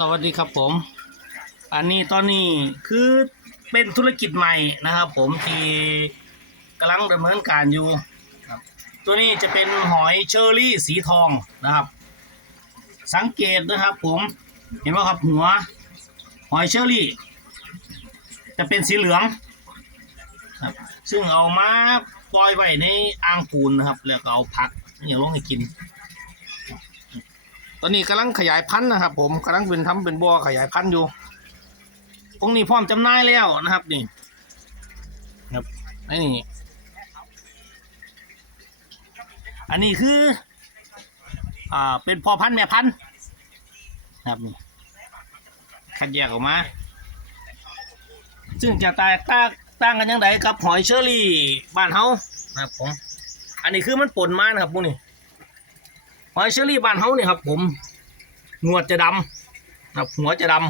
สวัสดีครับผม อันนี้ตอนนี้คือเป็นธุรกิจใหม่นะครับผมที่กำลังดำเนินการอยู่ครับตัวนี้จะเป็นหอยเชอรี่สีทองนะครับ สังเกตนะครับผมเห็นว่าครับหัว หอยเชอรี่ จะเป็นสีเหลืองครับซึ่งเอามาปล่อยไว้ในอ่างปูนนะครับ แล้วก็เอาพักอย่างลงให้กิน ตอนนี้กำลังขยายพันธุ์นะครับ ผมกำลังเป็นทำเป็นบ่อขยายพันธุ์อยู่ตรงนี้พร้อมจำหน่ายแล้วนะครับ นี่ครับไอ้นี่อันนี้คือ อ่า เป็นพ่อพันธุ์แม่พันธุ์นะครับนี่คัดแยกออกมา ซึ่งจะแตกต่างต่างกันยังไงกับหอยเชอรี่บ้านเฮานะครับผม อันนี้คือมันปนมานะครับพวกนี้ หอยเชอรี่บ้านเฮาเนี่ยครับ ผมหนวดจะดำนะครับหัวจะดำ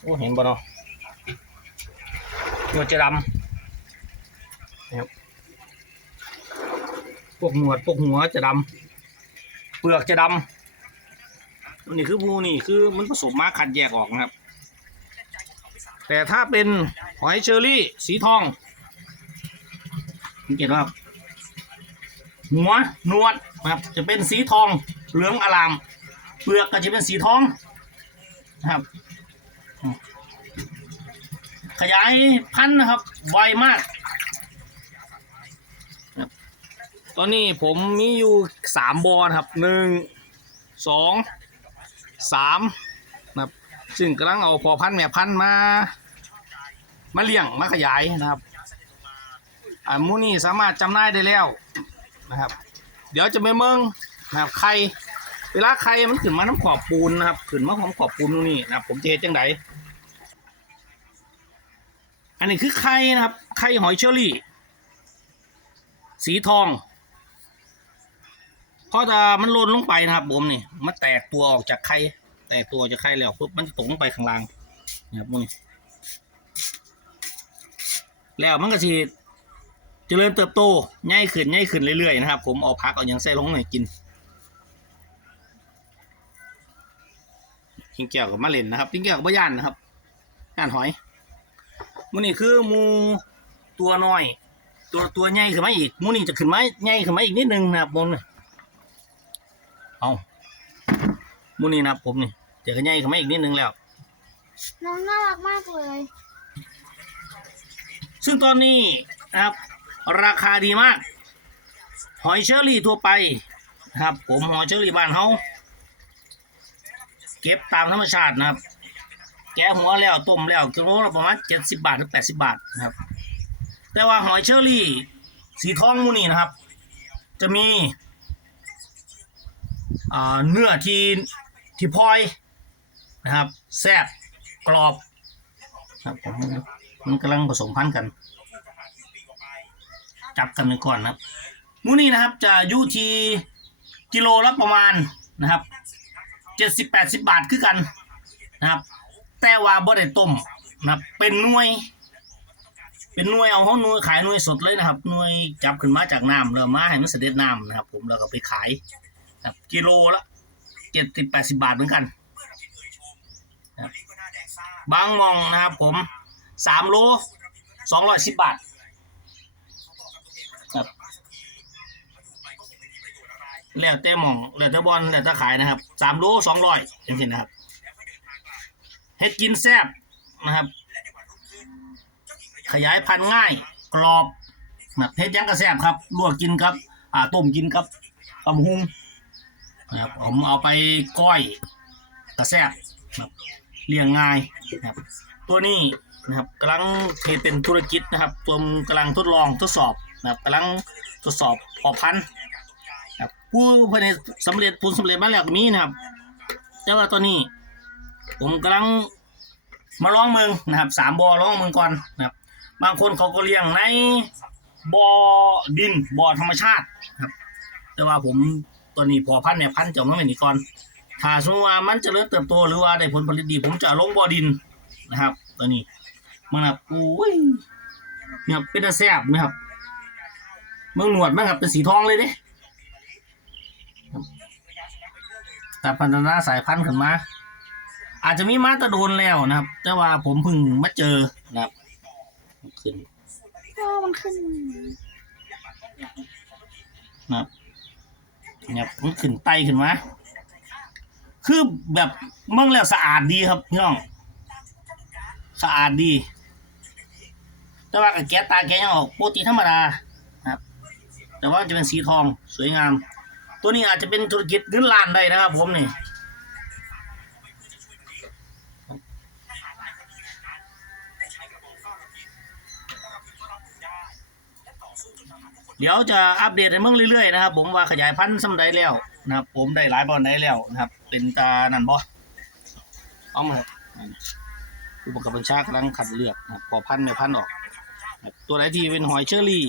โอ้เห็นบ่เนาะหนวดจะดำนะครับพวกหนวดพวกหัวจะดำเปลือกจะดำนนี้คือภูนี่คือมันผสมมาขัดแยกออกนะครับ แต่ถ้าเป็นหอยเชอรี่สีทองสังเกตว่า หัวหนวดนะครับจะเป็นสีทองเหลืองอลามเปลือกก็จะเป็นสีทองนะครับ ขยายพันธุ์นะครับไวมาก ตอนนี้ผมมีอยู่สามบอนครับหนึ่งสองสามนะครับซึ่งกำลังเอาพอพันธุ์แม่พันธุ์มา มาเลี้ยงมาขยายนะครับอ่ามูนี่สามารถจำหน่ายได้แล้ว นะครับ เดี๋ยวจะไปเมืองนะครับไข่เวลาไข่มันขึ้นมาน้ำขอบปูนนะครับขึ้นมาของขอบปูนตรงนี้นะครับผมจะเห็นจังไดอันนี้คือไข่นะครับไข่หอยเชอรี่ สีทองพอจะมันล่นลงไปนะครับผมนี่มันแตกตัวออกจากไข่แตกตัวจากไข่แล้วปุ๊บมันจะตกลงไปข้างล่างนะครับพวกนี้แล้วมันก็สิ เจริญเติบโตง่ายขึ้นง่ายขึ้นเรื่อยๆนะครับ ผมเอาพักเอาอย่างใส่ลงหน่อยกินทิ้งแก้วกับมะเร็นนะครับทิ้งแก้วกับมะย่านนะครับย่านหอยมูนี่คือหมูตัวน้อย ตัวตัวใหญ่ขึ้นมาอีกหมูนี่จะขึ้นมาใหญ่ขึ้นมาอีกนิดนึงนะครับผมนี่เอาหมูนี่นะครับผมนี่เดี๋ยวก็ใหญ่ขึ้นมาอีกนิดนึงแล้วน้องน่ารักมากเลย ซึ่งตอนนี้นะครับ ราคาดีมาก หอยเชอรี่ทั่วไปครับ ผมหอยเชอรี่บ้านเฮาเก็บตามธรรมชาตินะครับ แกะหัวแล้วต้มแล้วกิโลละประมาณเจ็ดสิบาทถึงแปดสิบาทนะครับ แต่ว่าหอยเชอรี่ สีทองมูนี่นะครับ จะมีเนื้อที่ที่พลอยนะครับแซ่บกรอบครับผมมันกำลังผสมพันธุ์กัน จับกันไปก่อนนะครับมูนี่นะครับจะอยู่ที่กิโลละประมาณนะครับเจ็ดสิบแปดสิบาทคือกันนะครับ แต่ว่าบ่ได้ต้มนะครับเป็นหน่วย เป็นหน่วยเอาเขาหน่วยขายหน่วยสดเลยนะครับหน่วยจับขึ้นมาจากน้ำแล้วมาให้มันเสด็จน้ำนะครับ ผมแล้วก็ไปขายนะครับกิโลละเจ็ดสิบแปดสิบาทเหมือนกันนะบบางมองนะครับผมสามโลสองร้อยสิบบาท ครับ แล้วแต่หมองแล้วแต่บอลแล้วแต่ขายนะครับสามโลสองร้อยเห็นสินะครับเฮ็ดกินแซ่บนะครับ ขยายพันธุ์ง่าย กรอบแบบเฮ็ดยังก็แซ่บครับลวกกินครับ อ่าต้มกินครับตำหุงนะครับผมเอาไปก้อยกระแซ่บครับเลี้ยงง่ายนะครับ ตัวนี้นะครับกำลังเทเป็นธุรกิจนะครับตัวกำลังทดลองทดสอบนะครับกำลังทดสอบพอพันธุ์ ผู้ภายในสำเร็จผลสำเร็จมาแล้วก็มีนะครับ แต่ว่าตัวนี้ ผมกำลังมาลองเมืองนะครับสามบ่อลองเมืองก่อนนะครับ บางคนเขาก็เลี้ยงในบ่อดินบ่อธรรมชาตินะครับ แต่ว่าผมตัวนี้พอพันเนี่ยพันจะเอามาเป็นนี่ก่อน ถ้าสมมติว่ามันจะเริ่มเติบโตหรือว่าได้ผลผลิตดี ผมจะลงบ่อดินนะครับ ตัวนี้มันแบบอุ้ยเนี่ยเป็นตาแซ่บนะครับเมืองหนวดมั้งครับเป็นสีทองเลยเด้ แต่พัฒนาสายพันธุ์ขึ้นมา อาจจะมีมาแตะโดนแล้วนะครับ แต่ว่าผมเพิ่งมาเจอนะครับ ขึ้นพ่อมันขึ้นนะครับเนี่ยมันขึ้นไตขึ้นมา คือแบบเมืองแล้วสะอาดดีครับพี่น้อง สะอาดดี แต่ว่าก็แกะตาแกะยังออกปกติธรรมดานะครับ แต่ว่าจะเป็นสีทองสวยงาม ตัวนี้อาจจะเป็นธุรกิจเงินล้านได้นะครับ ผมนี่เดี๋ยวจะอัปเดตให้เมืองเรื่อยๆนะครับ ผมว่าขยายพันธุ์สำใดแล้วนะครับ ผมได้หลายบอลได้แล้วนะครับ เป็นตานันบ่เอามาผู้บังคับบัญชากำลังคัดเลือกนะครับพอพันธุ์ไม่พันธุ์ออก ตัวไหนที่เป็นหอยเชอรี่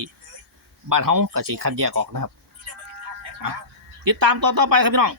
บ้านเฮาก็สิคัดแยกออกนะครับ ติดตามตอนต่อไปครับพี่น้อง